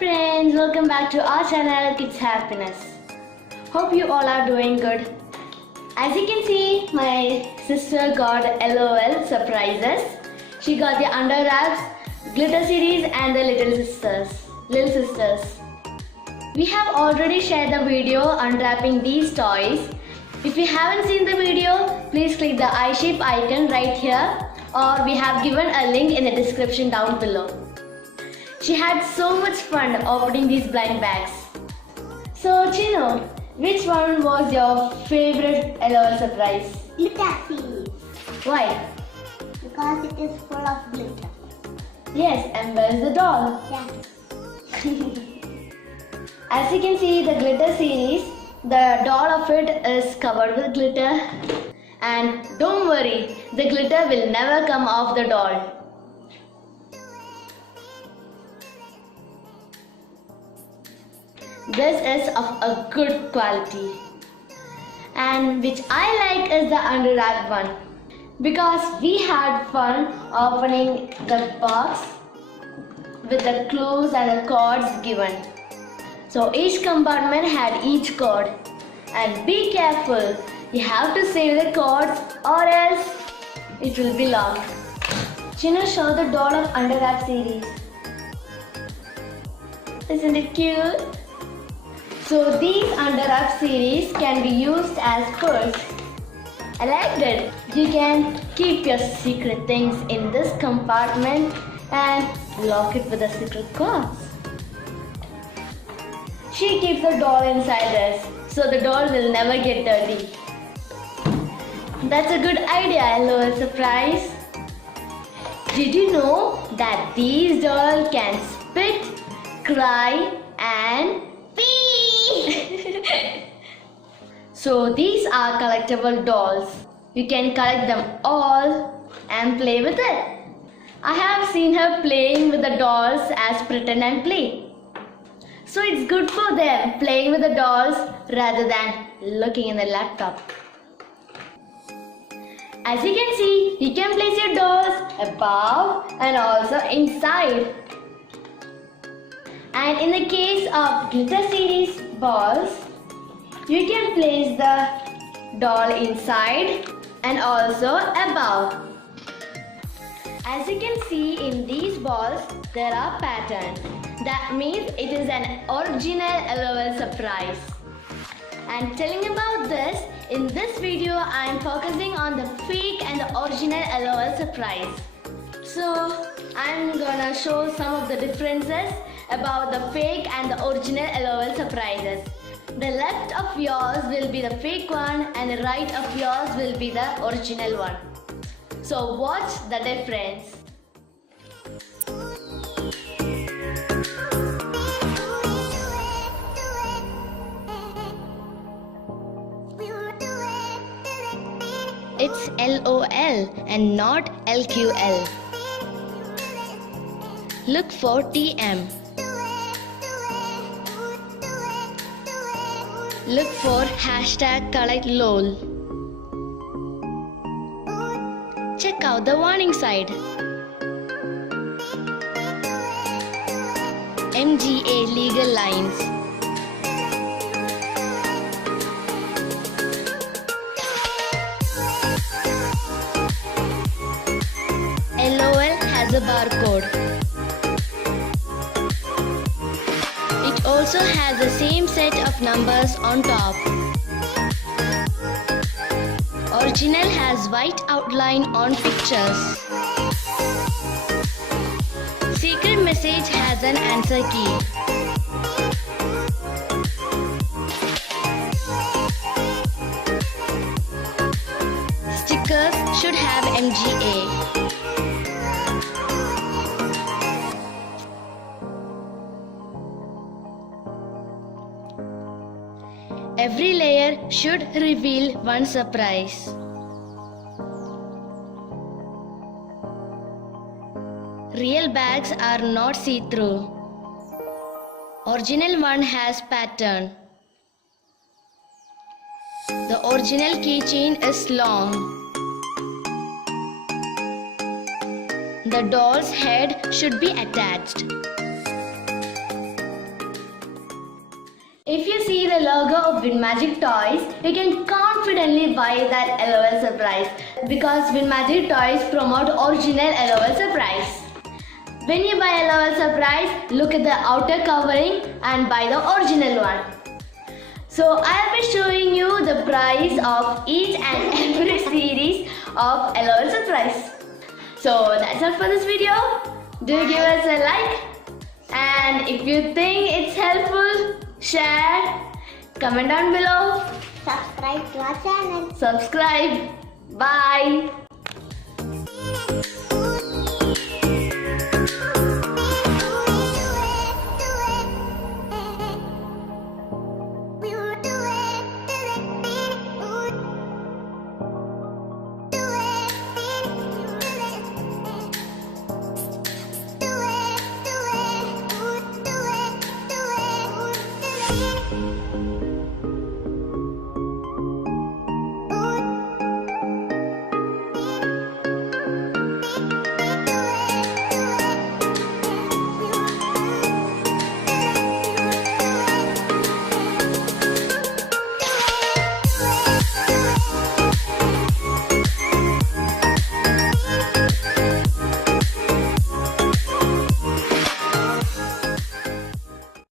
friends, welcome back to our channel Kids Happiness. Hope you all are doing good. As you can see, my sister got LOL surprises. She got the Under Wraps, Glitter series and the Little Sisters. We have already shared the video unwrapping these toys. If you haven't seen the video, please click the I-shape icon right here, or we have given a link in the description down below. She had so much fun opening these blind bags. So Chino, which one was your favorite LOL surprise? Glitter series. Why? Because it is full of glitter. Yes, and where's the doll? Yeah. As you can see, the Glitter series, the doll of it is covered with glitter. And don't worry, the glitter will never come off the doll. This is of a good quality, and which I like is the Under Wrap one, because we had fun opening the box with the clues and the codes given. So each compartment had each code, and be careful, you have to save the codes or else it will be locked. Chino, show the doll of Under Wrap series. Isn't it cute? So these Under Wrap series can be used as purse. I like that. You can keep your secret things in this compartment and lock it with a secret codes. She keeps the doll inside this, so the doll will never get dirty. That's a good idea, LOL surprise. Did you know that these dolls can spit, cry and so these are collectible dolls. You can collect them all and play with it. I have seen her playing with the dolls as pretend and play. So it's good for them playing with the dolls rather than looking in the laptop. As you can see, you can place your dolls above and also inside. And in the case of Glitter series balls, you can place the doll inside and also above. As you can see in these balls, there are patterns. That means it is an original LOL surprise. And telling about this, in this video I am focusing on the fake and the original LOL surprise. So I am gonna show some of the differences about the fake and the original LOL surprises. The left of yours will be the fake one and the right of yours will be the original one. So watch the difference. It's LOL and not LQL. Look for TM. Look for #CollectLOL. Check out the warning side. MGA legal lines. LOL has a barcode. It also has the same set of numbers on top. Original has white outline on pictures. Secret message has an answer key. Stickers should have MGA. Every layer should reveal one surprise. Real bags are not see-through. Original one has pattern. The original keychain is long. The doll's head should be attached. see the logo of WinMagic Toys, you can confidently buy that LOL surprise because WinMagic Toys promote original LOL surprise. When you buy LOL surprise, look at the outer covering and buy the original one. So I'll be showing you the price of each and every series of LOL surprise. So that's all for this video. Do give us a like, and if you think it's helpful, share, comment down below, Subscribe to our channel. subscribe. Bye.